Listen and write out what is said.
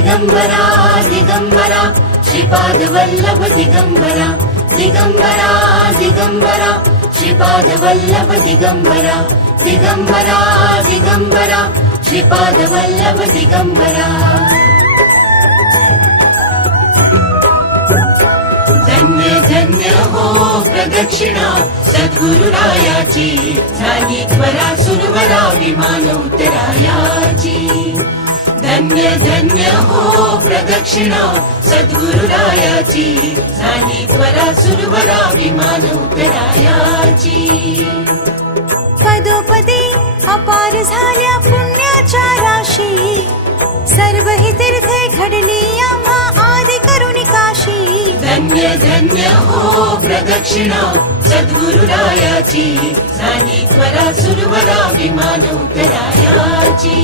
दिगंबरा दिगंबरा श्रीपाद वल्लभ दिगंबरा दिगंबरा दिगंबरा श्रीपाद वल्लभ दिगंबरा दिगंबरा दिगंबरा श्रीपाद वल्लभ दिगंबरा धन्य धन्य हो प्रदक्षिणा सद्गुरुरायाची झाली त्वरा सुरवरा विमान उतरायाची धन्य धन्य हो प्रदक्षिणा सद्गुरुरायाची झाली त्वरा सुरवरा विमान उतरायाची पदोपदी अपार झाल्या पुण्याच्या राशी सर्व ही तीर्थे घडली आम्हा आदि करुणी काशी धन्य धन्य हो प्रदक्षिणा सद्गुरुरायाची झाली त्वरा सुरवरा विमान उतरायाची